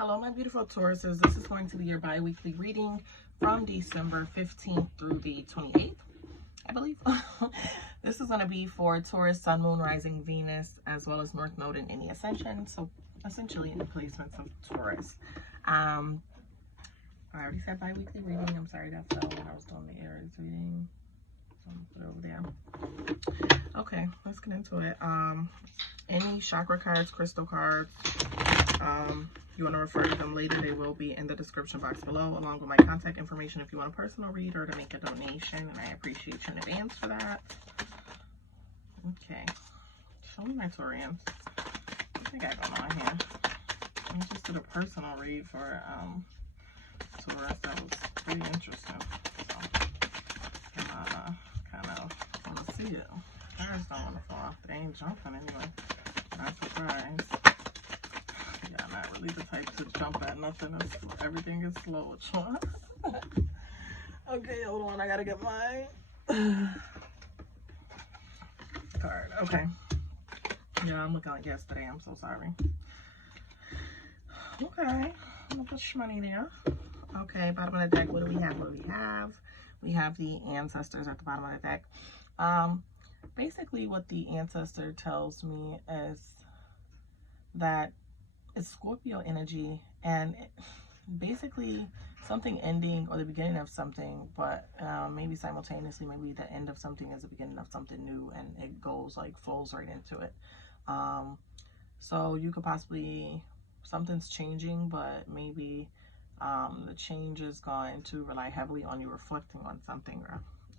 Hello, my beautiful Tauruses. This is going to be your bi-weekly reading from December 15th through the 28th, I believe. This is going to be for Taurus, Sun, Moon, Rising, Venus, as well as North Node and any ascension. So essentially any placements of Taurus. I already said bi-weekly reading. I'm sorry that fell when I was doing the Aries reading. So I'm going to put it over there. Okay, let's get into it. Any chakra cards, crystal cards, you want to refer to them later, they will be in the description box below, along with my contact information if you want a personal read or to make a donation, and I appreciate you in advance for that. Okay, show me my Taurians. What I got going on here? I just did a personal read for Taurus. That was pretty interesting. So, kind of want to see it. Cards don't want to fall off. They ain't jumping anyway. Not surprised. Yeah, I'm not really the type to jump at nothing. Everything is slow. Okay, hold on. I gotta get my card. Okay. Yeah, I'm looking like yesterday. I'm so sorry. Okay. I'm gonna put money there. Okay, bottom of the deck. What do we have? What do we have? We have the ancestors at the bottom of the deck. Basically what the ancestor tells me is that it's Scorpio energy, and basically something ending or the beginning of something, but maybe simultaneously, maybe the end of something is the beginning of something new, and it goes like flows right into it. So you could possibly, something's changing, but maybe the change is going to rely heavily on you reflecting on something,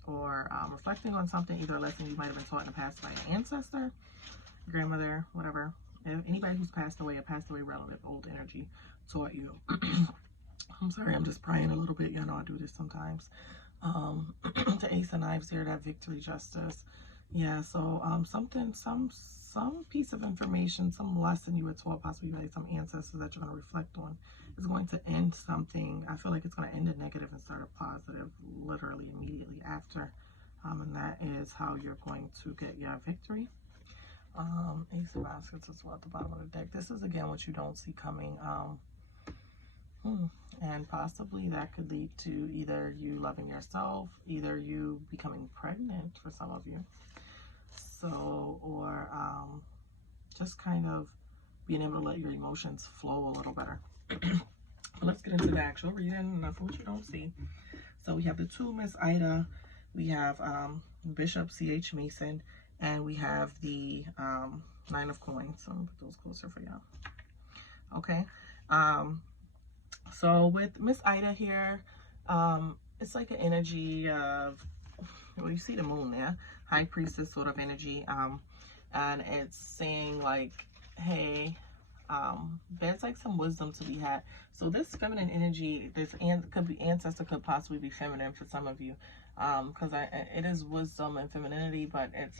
or reflecting on something, either a lesson you might have been taught in the past by an ancestor, grandmother, whatever. Anybody who's passed away, a passed away relative, old energy taught you. I'm sorry, I'm just prying a little bit. You know I do this sometimes. The Ace of Knives here, that victory, justice. Yeah, so something, some piece of information, some lesson you were taught, possibly by some ancestors that you're going to reflect on, is going to end something. I feel like it's going to end a negative and start a positive literally immediately after. And that is how you're going to get your victory. Ace of Baskets as well at the bottom of the deck. This is again what you don't see coming. And possibly that could lead to either you loving yourself, either you becoming pregnant for some of you. So, or just kind of being able to let your emotions flow a little better. Let's get into the actual reading. Enough of what you don't see. So we have the 2, Miss Ida. We have Bishop C.H. Mason. And we have the 9 of Coins. So I'm going to put those closer for y'all. Okay. So with Miss Ida here, it's like an energy of, well, you see the moon there, High Priestess sort of energy. And it's saying like, hey, there's like some wisdom to be had. So this feminine energy, this could be ancestor, could possibly be feminine for some of you. Because it is wisdom and femininity, but it's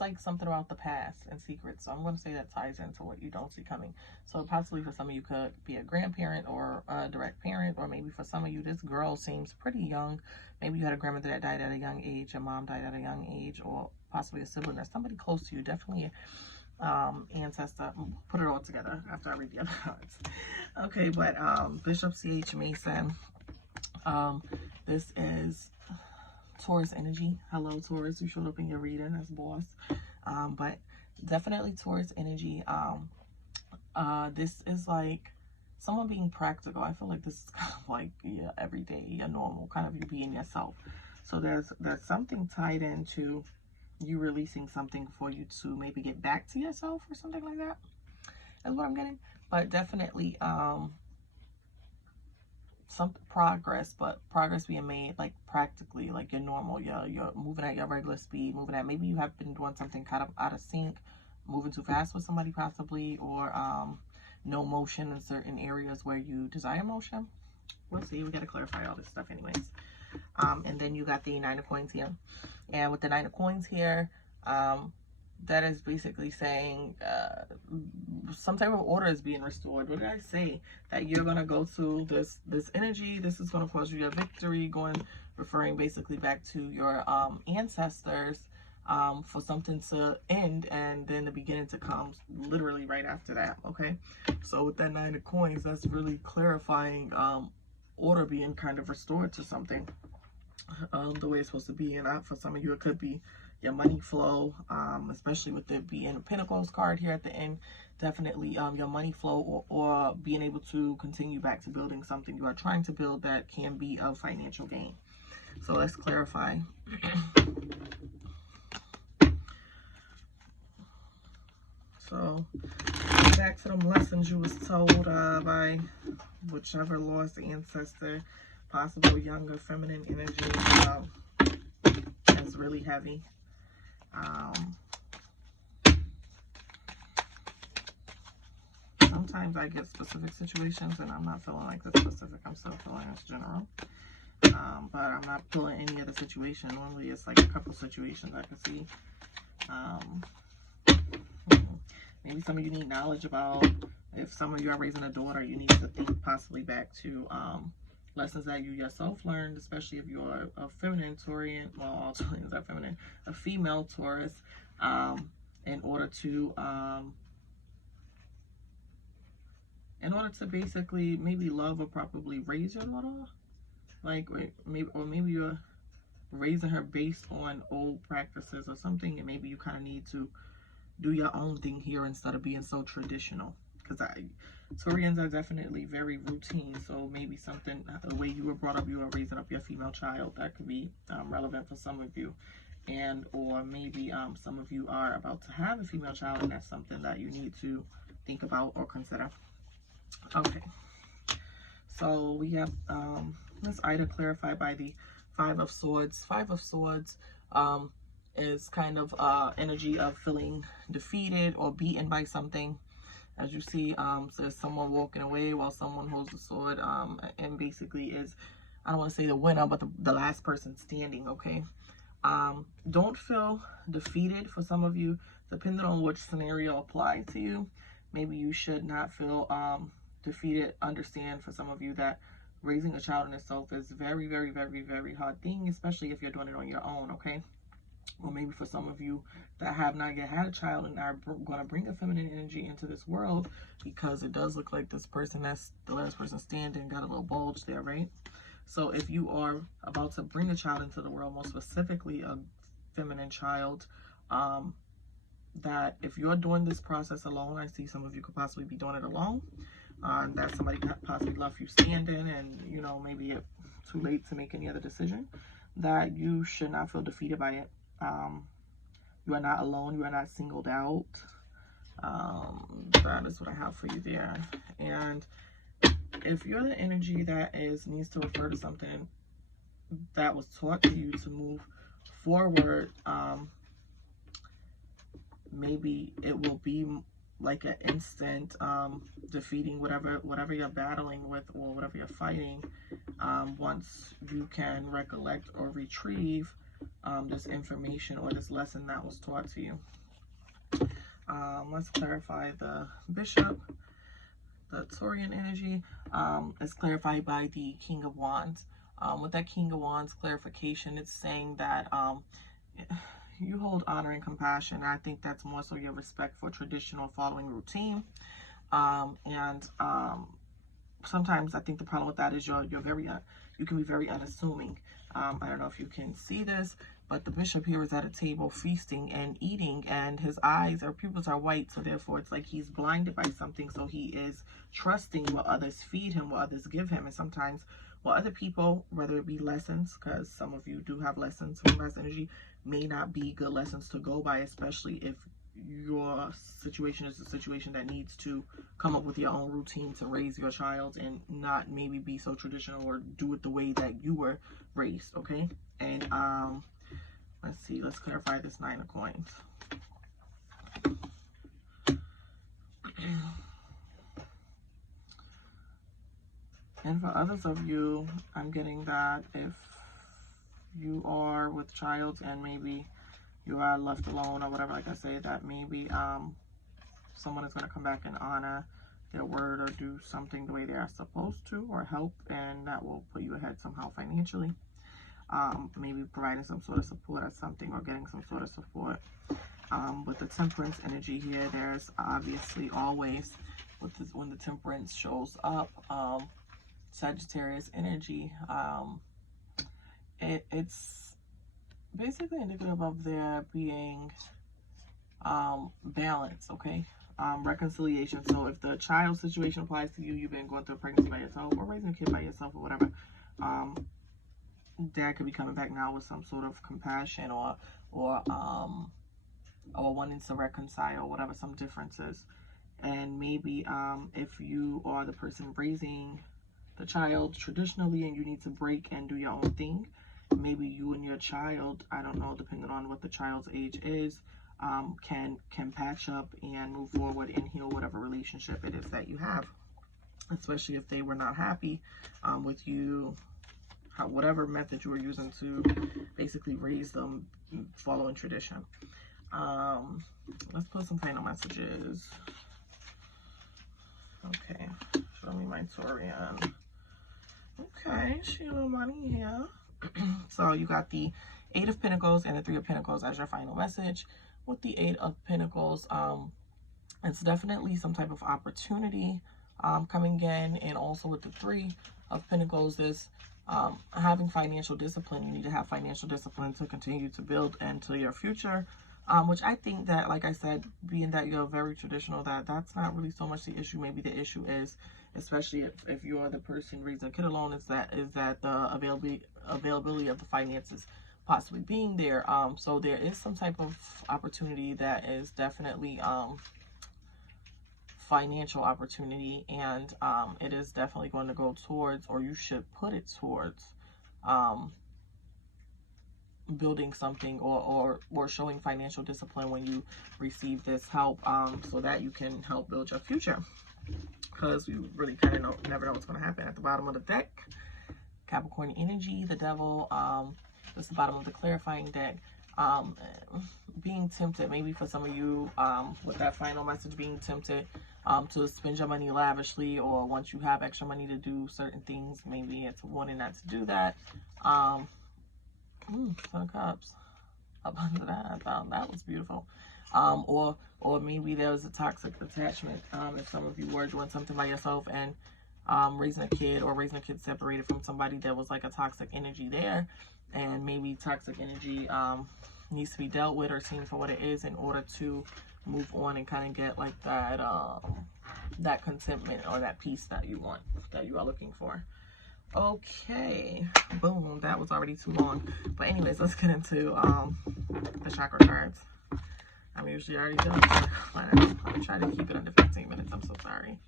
like something about the past and secrets. So I'm going to say that ties into what you don't see coming. So possibly for some of you could be a grandparent or a direct parent, or maybe for some of you this girl seems pretty young. Maybe you had a grandmother that died at a young age, your mom died at a young age, or possibly a sibling or somebody close to you. Definitely ancestor. Put it all together after I read the other cards. Okay, but Bishop C.H. Mason. This is Taurus energy. Hello, Taurus. You showed up in your reading as boss. But definitely Taurus energy. This is like someone being practical. I feel like this is kind of like your everyday, your normal, kind of you being yourself. So there's something tied into you releasing something for you to maybe get back to yourself or something like that. That's what I'm getting. But definitely some progress, but progress being made like practically, like your normal, you're moving at your regular speed, moving at, maybe you have been doing something kind of out of sync, moving too fast with somebody possibly, or no motion in certain areas where you desire motion. We'll see. We got to clarify all this stuff anyways. And then you got the 9 of Coins here, and with the 9 of Coins here, that is basically saying some type of order is being restored. What did I say? That you're going to go through this energy. This is going to cause you a victory, referring basically back to your ancestors. for something to end and then the beginning to come literally right after that. Okay, so with that 9 of coins, that's really clarifying order being kind of restored to something the way it's supposed to be. And for some of you, it could be your money flow, especially with it being a Pentacles card here at the end. Definitely your money flow, or being able to continue back to building something you are trying to build that can be of financial gain. So let's clarify. So back to them lessons you was told by whichever lost ancestor, possible younger feminine energy. It's really heavy. Sometimes I get specific situations and I'm not feeling like the specific. I'm still feeling it's general. But I'm not feeling any other situation. Normally it's like a couple situations I can see. Maybe some of you need knowledge about, if some of you are raising a daughter, you need to think possibly back to lessons that you yourself learned, especially if you're a feminine Taurian. Well, all Taurians are feminine. A female Taurus, in order to basically maybe love or probably raise your daughter. Like, maybe you're raising her based on old practices or something, and maybe you kind of need to do your own thing here instead of being so traditional. Because Taurians are definitely very routine, so maybe something, the way you were brought up, you were raising up your female child, that could be relevant for some of you. And or maybe some of you are about to have a female child, and that's something that you need to think about or consider. Okay, so we have Miss Ida clarified by the 5 of Swords. 5 of Swords is kind of energy of feeling defeated or beaten by something. As you see, there's someone walking away while someone holds the sword, and basically is, I don't want to say the winner, but the last person standing. Okay, don't feel defeated. For some of you, depending on which scenario applies to you, maybe you should not feel defeated. Understand, for some of you, that raising a child in itself is very, very, very, very hard thing, especially if you're doing it on your own. Okay, or maybe for some of you that have not yet had a child and are going to bring a feminine energy into this world, because it does look like this person, that's the last person standing, got a little bulge there, right? So if you are about to bring a child into the world, most specifically a feminine child, that if you're doing this process alone, I see some of you could possibly be doing it alone, that somebody could possibly left you standing, and you know, maybe it's too late to make any other decision, that you should not feel defeated by it. You are not alone. You are not singled out. That is what I have for you there. And if you're the energy that needs to refer to something that was taught to you to move forward, maybe it will be like an instant defeating whatever you're battling with or whatever you're fighting, once you can recollect or retrieve this information or this lesson that was taught to you. Let's clarify the Bishop. The Taurian energy is clarified by the King of Wands. With that King of Wands clarification, it's saying that you hold honor and compassion. I think that's more so your respect for traditional following routine. And sometimes I think the problem with that is you can be very unassuming. I don't know if you can see this, but the Bishop here is at a table feasting and eating, and his eyes or pupils are white, so therefore it's like he's blinded by something. So he is trusting what others feed him, what others give him, and sometimes what other people, whether it be lessons, because some of you do have lessons from last energy, may not be good lessons to go by, especially if your situation is a situation that needs to come up with your own routine to raise your child and not maybe be so traditional or do it the way that you were raised. Okay, and let's see, let's clarify this 9 of coins. And for others of you, I'm getting that if you are with child and maybe you are left alone or whatever, like I say, that maybe someone is going to come back and honor their word or do something the way they are supposed to, or help, and that will put you ahead somehow financially. maybe providing some sort of support or something, or getting some sort of support. With the temperance energy here, there's obviously always, with this, when the temperance shows up, Sagittarius energy, it's basically indicative of there being balance, okay? Reconciliation. So if the child situation applies to you, you've been going through a pregnancy by yourself or raising a kid by yourself or whatever, dad could be coming back now with some sort of compassion or wanting to reconcile whatever some differences. And maybe if you are the person raising the child traditionally and you need to break and do your own thing, maybe you and your child, I don't know, depending on what the child's age is, can patch up and move forward and heal whatever relationship it is that you have, especially if they were not happy with you, whatever method you were using to basically raise them following tradition. Let's put some final messages. Okay, show me my Taurian. Okay, she a little money here. So you got the 8 of Pentacles and the 3 of Pentacles as your final message. With the 8 of Pentacles, it's definitely some type of opportunity coming in, and also with the 3 of Pentacles, this having financial discipline. You need to have financial discipline to continue to build into your future, which I think that, like I said, being that you're very traditional, that's not really so much the issue. Maybe the issue is, especially if you are the person raising a kid alone, is that the availability of the finances possibly being there. So there is some type of opportunity that is definitely financial opportunity, and it is definitely going to go towards, or you should put it towards, building something or showing financial discipline when you receive this help, so that you can help build your future, because you really kind of never know what's going to happen. At the bottom of the deck, Capricorn energy, the Devil. That's the bottom of the clarifying deck. Being tempted, maybe for some of you, with that final message, being tempted to spend your money lavishly, or once you have extra money to do certain things, maybe it's wanting not to do that. Ten of Cups up under that. I thought that was beautiful. Or maybe there was a toxic attachment. If some of you were doing something by yourself and raising a kid, or raising a kid separated from somebody, there was like a toxic energy there, and maybe toxic energy needs to be dealt with or seen for what it is in order to move on and kind of get like that that contentment or that peace that you want, that you are looking for. Okay, boom, that was already too long. But anyways, let's get into the chakra cards. I'm usually already done, so I'm trying to keep it under 15 minutes. I'm so sorry.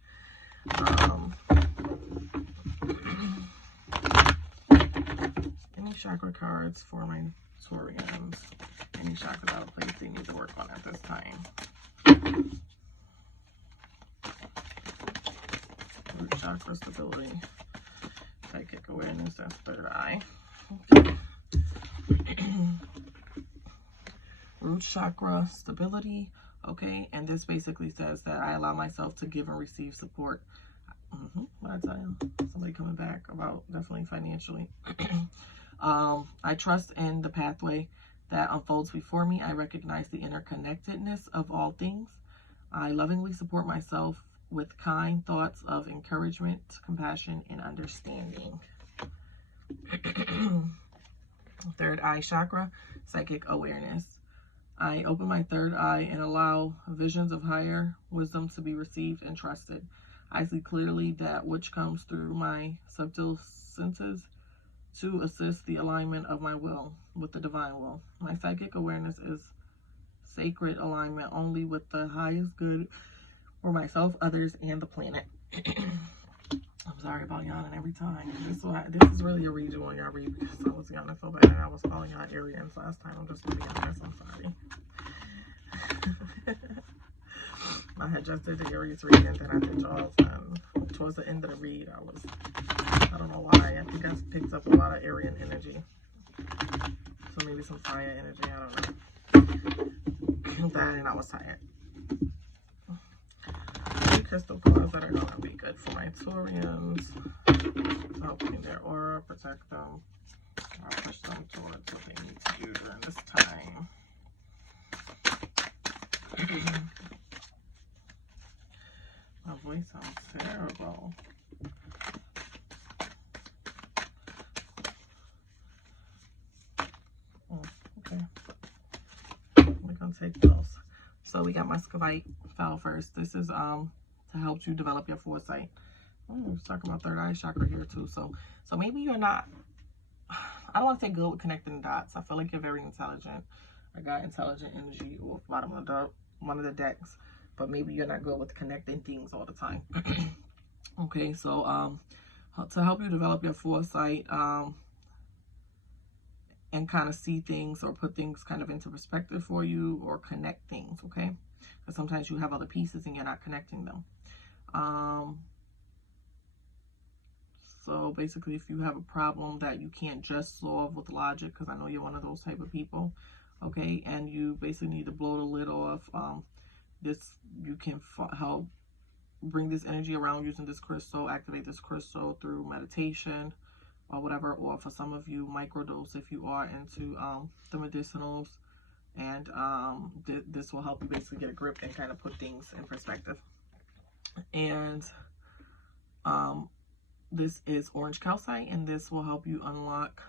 Any chakra cards for my Taurians? Any chakras out of place they need to work on at this time? Root chakra stability. Psychic awareness, that's third eye. Okay. Root chakra stability. Okay, and this basically says that I allow myself to give and receive support. What I tell you, somebody coming back about definitely financially. I trust in the pathway that unfolds before me. I recognize the interconnectedness of all things. I lovingly support myself with kind thoughts of encouragement, compassion, and understanding. Third eye chakra, psychic awareness. I open my third eye and allow visions of higher wisdom to be received and trusted. I see clearly that which comes through my subtle senses to assist the alignment of my will with the divine will. My psychic awareness is sacred alignment only with the highest good for myself, others, and the planet. I'm sorry about yawning every time. This is really a redo on y'all read, because I was yawning so bad and I was calling y'all Arians last time. I'm just going to be honest. I'm sorry. I had just did the Aries read, and then I did y'all's, and towards the end of the read, I don't know why. I think I picked up a lot of Aryan energy. So maybe some fire energy, I don't know. That, and I was tired. Crystal cards that are going to be good for my Taurians, helping their aura, protect them. I'll push them towards what they need to do during this time. My voice sounds terrible. Oh, okay. We're gonna take those. So we got muscovite fell first. This is to help you develop your foresight. We're talking about third eye chakra here too. So maybe you're not, I don't want to say good with connecting dots. I feel like you're very intelligent. I got intelligent energy off the bottom of one of the decks, but maybe you're not good with connecting things all the time. Okay, so to help you develop your foresight and kind of see things or put things kind of into perspective for you, or connect things, okay? Because sometimes you have other pieces and you're not connecting them. So basically, if you have a problem that you can't just solve with logic, because I know you're one of those type of people, okay, and you basically need to blow the lid off, you can help bring this energy around using this crystal, activate this crystal through meditation or whatever, or for some of you, microdose if you are into the medicinals, and this will help you basically get a grip and kind of put things in perspective. And this is orange calcite, and this will help you unlock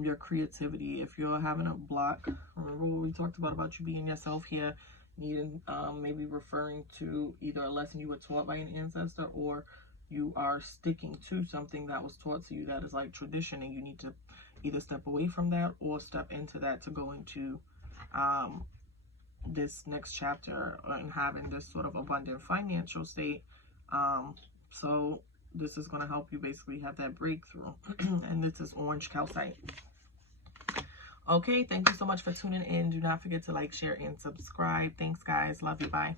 your creativity. If you're having a block, remember what we talked about you being yourself here, needing maybe referring to either a lesson you were taught by an ancestor, or you are sticking to something that was taught to you that is like tradition, and you need to either step away from that or step into that to go into this next chapter and having this sort of abundant financial state. So this is going to help you basically have that breakthrough. And this is orange calcite. Okay, thank you so much for tuning in. Do not forget to like, share, and subscribe. Thanks, guys. Love you. Bye.